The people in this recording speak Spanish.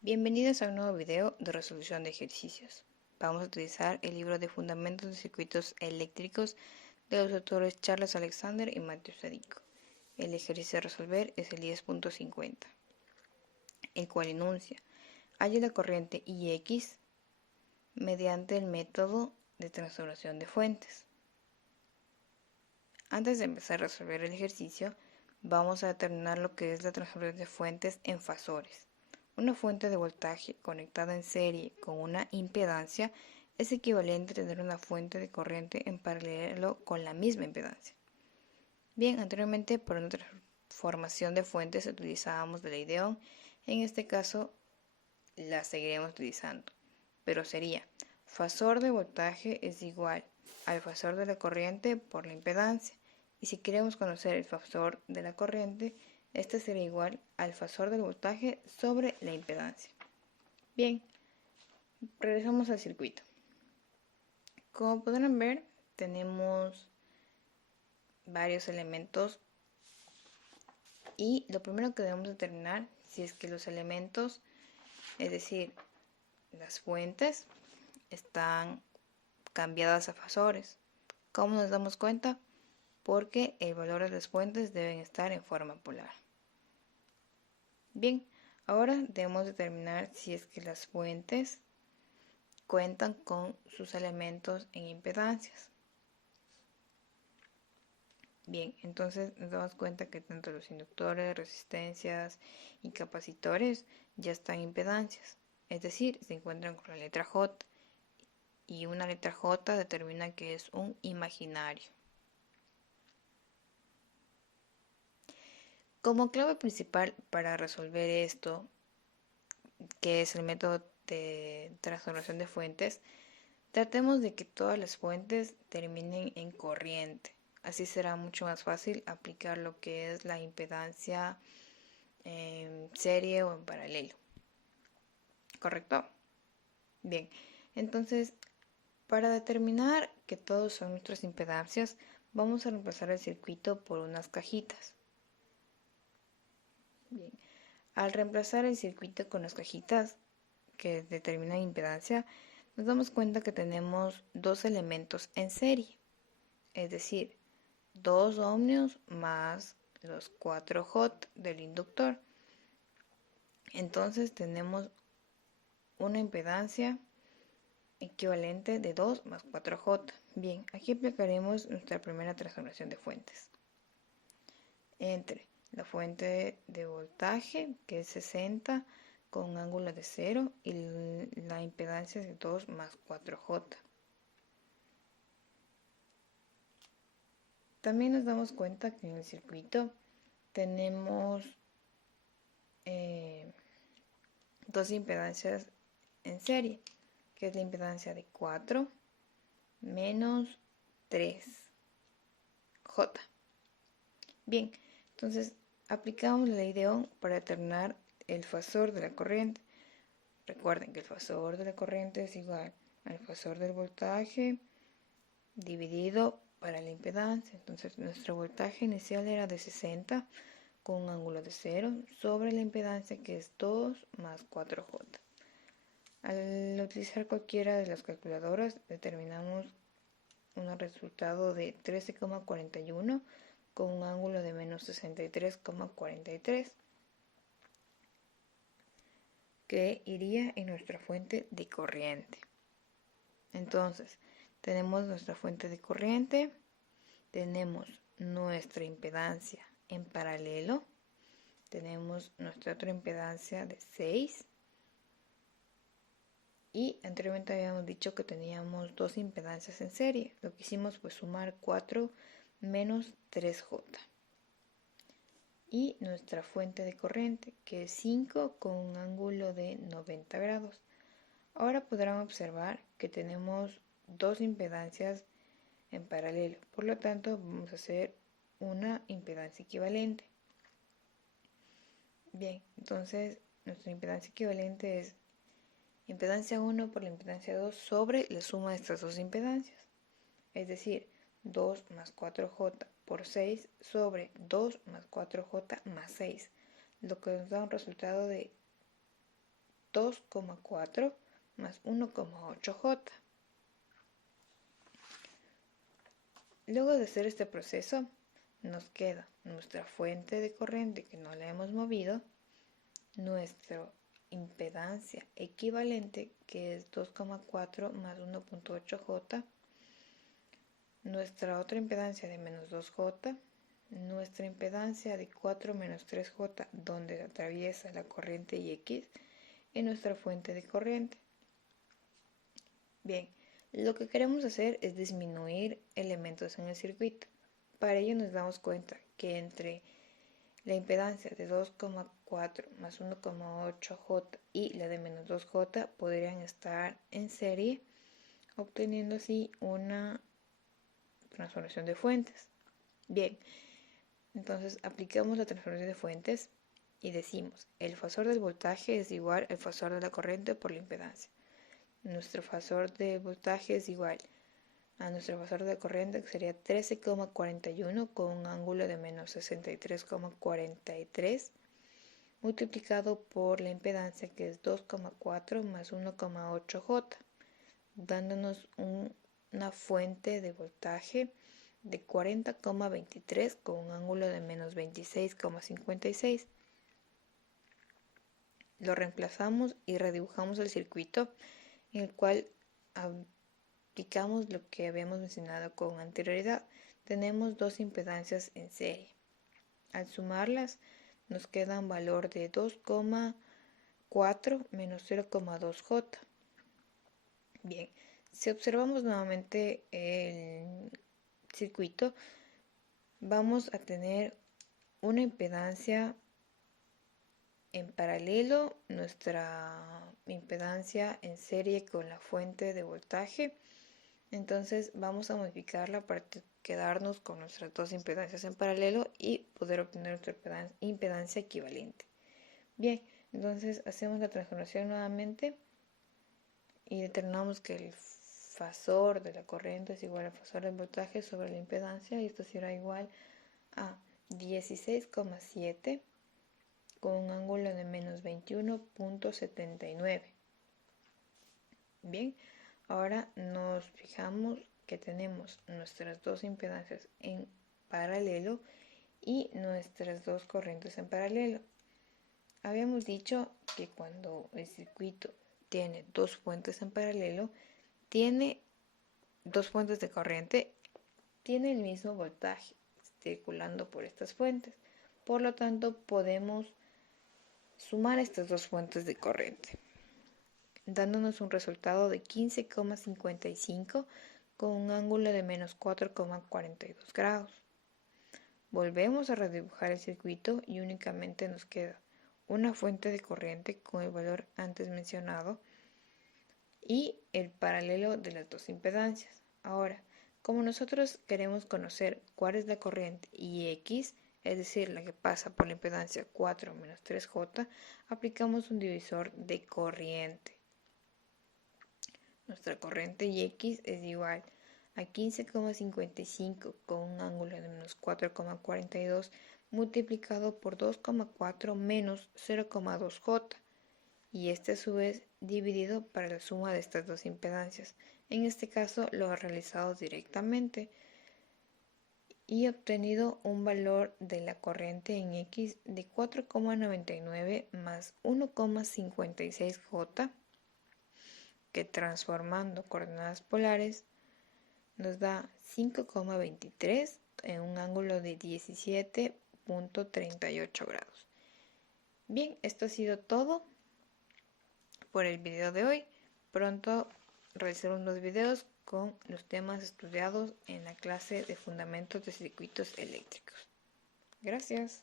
Bienvenidos a un nuevo video de resolución de ejercicios. Vamos a utilizar el libro de Fundamentos de Circuitos Eléctricos de los autores Charles Alexander y Matthew Sadico. El ejercicio a resolver es el 10.50, el cual enuncia: halla la corriente Ix mediante el método de transformación de fuentes. Antes de empezar a resolver el ejercicio, vamos a determinar lo que es la transformación de fuentes en fasores. Una fuente de voltaje conectada en serie con una impedancia es equivalente a tener una fuente de corriente en paralelo con la misma impedancia. Bien, anteriormente por una transformación de fuentes utilizábamos la ley de Ohm. En este caso la seguiremos utilizando, pero sería fasor de voltaje es igual al fasor de la corriente por la impedancia. Y si queremos conocer el fasor de la corriente, este será igual al fasor del voltaje sobre la impedancia. Bien, regresamos al circuito. Como podrán ver, tenemos varios elementos y lo primero que debemos determinar si es que los elementos, es decir, las fuentes, están cambiadas a fasores. ¿Cómo nos damos cuenta? Porque el valor de las fuentes deben estar en forma polar. Bien, ahora debemos determinar si es que las fuentes cuentan con sus elementos en impedancias. Bien, entonces nos damos cuenta que tanto los inductores, resistencias y capacitores ya están en impedancias, es decir, se encuentran con la letra J, y una letra J determina que es un imaginario. Como clave principal para resolver esto, que es el método de transformación de fuentes, tratemos de que todas las fuentes terminen en corriente. Así será mucho más fácil aplicar lo que es la impedancia en serie o en paralelo. ¿Correcto? Bien, entonces para determinar que todos son nuestras impedancias, vamos a reemplazar el circuito por unas cajitas. Bien, al reemplazar el circuito con las cajitas que determinan impedancia, nos damos cuenta que tenemos dos elementos en serie, es decir, 2 ohmios más los 4 J del inductor. Entonces tenemos una impedancia equivalente de 2 más 4J. Bien, aquí aplicaremos nuestra primera transformación de fuentes entre la fuente de voltaje, que es 60 con un ángulo de 0, y la impedancia de 2 más 4J. También nos damos cuenta que en el circuito tenemos dos impedancias en serie, que es la impedancia de 4 menos 3J. Bien, entonces aplicamos la ley de Ohm para determinar el fasor de la corriente. Recuerden que el fasor de la corriente es igual al fasor del voltaje dividido para la impedancia. Entonces nuestro voltaje inicial era de 60 con un ángulo de 0 sobre la impedancia, que es 2 más 4J. Al utilizar cualquiera de las calculadoras determinamos un resultado de 13,41 con un ángulo de menos 63,43, que iría en nuestra fuente de corriente. Entonces, tenemos nuestra fuente de corriente, tenemos nuestra impedancia en paralelo, tenemos nuestra otra impedancia de 6, y anteriormente habíamos dicho que teníamos dos impedancias en serie. Lo que hicimos fue sumar 4 menos 3J. Y nuestra fuente de corriente, que es 5 con un ángulo de 90 grados. Ahora podrán observar que tenemos dos impedancias en paralelo. Por lo tanto, vamos a hacer una impedancia equivalente. Bien, entonces nuestra impedancia equivalente es impedancia 1 por la impedancia 2 sobre la suma de estas dos impedancias. Es decir, 2 más 4J por 6 sobre 2 más 4J más 6, lo que nos da un resultado de 2,4 más 1,8J. Luego de hacer este proceso, nos queda nuestra fuente de corriente que no la hemos movido, nuestra impedancia equivalente que es 2,4 más 1,8J, nuestra otra impedancia de menos 2J, nuestra impedancia de 4 menos 3J donde atraviesa la corriente X y nuestra fuente de corriente. Bien, lo que queremos hacer es disminuir elementos en el circuito. Para ello nos damos cuenta que entre la impedancia de 2,4 más 1,8J y la de menos 2J podrían estar en serie, obteniendo así una transformación de fuentes. Bien, entonces aplicamos la transformación de fuentes y decimos el fasor del voltaje es igual al fasor de la corriente por la impedancia. Nuestro fasor de voltaje es igual a nuestro fasor de corriente, que sería 13,41 con un ángulo de menos 63,43 multiplicado por la impedancia, que es 2,4 más 1,8J, dándonos una fuente de voltaje de 40,23 con un ángulo de menos 26,56. Lo reemplazamos y redibujamos el circuito en el cual aplicamos lo que habíamos mencionado con anterioridad. Tenemos dos impedancias en serie. Al sumarlas nos queda un valor de 2,4 menos 0,2J. Bien, si observamos nuevamente el circuito, vamos a tener una impedancia en paralelo, nuestra impedancia en serie con la fuente de voltaje. Entonces vamos a modificarla para quedarnos con nuestras dos impedancias en paralelo y poder obtener nuestra impedancia equivalente. Bien, entonces hacemos la transformación nuevamente y determinamos que el fasor de la corriente es igual al fasor del voltaje sobre la impedancia, y esto será igual a 16,7 con un ángulo de menos 21,79. Bien, ahora nos fijamos que tenemos nuestras dos impedancias en paralelo y nuestras dos corrientes en paralelo. Habíamos dicho que cuando el circuito tiene dos fuentes en paralelo, tiene dos fuentes de corriente, tiene el mismo voltaje circulando por estas fuentes. Por lo tanto, podemos sumar estas dos fuentes de corriente, dándonos un resultado de 15,55 con un ángulo de menos 4,42 grados. Volvemos a redibujar el circuito y únicamente nos queda una fuente de corriente con el valor antes mencionado y el paralelo de las dos impedancias. Ahora, como nosotros queremos conocer cuál es la corriente y X, es decir, la que pasa por la impedancia 4 menos 3J, aplicamos un divisor de corriente. Nuestra corriente X es igual a 15,55 con un ángulo de menos 4,42 multiplicado por 2,4 menos 0,2J, y este a su vez dividido para la suma de estas dos impedancias. En este caso lo he realizado directamente y he obtenido un valor de la corriente en X de 4,99 más 1,56J, que transformando coordenadas polares nos da 5,23 en un ángulo de 17,38 grados. Bien, esto ha sido todo por el video de hoy. Pronto realizaré unos videos con los temas estudiados en la clase de fundamentos de circuitos eléctricos. Gracias.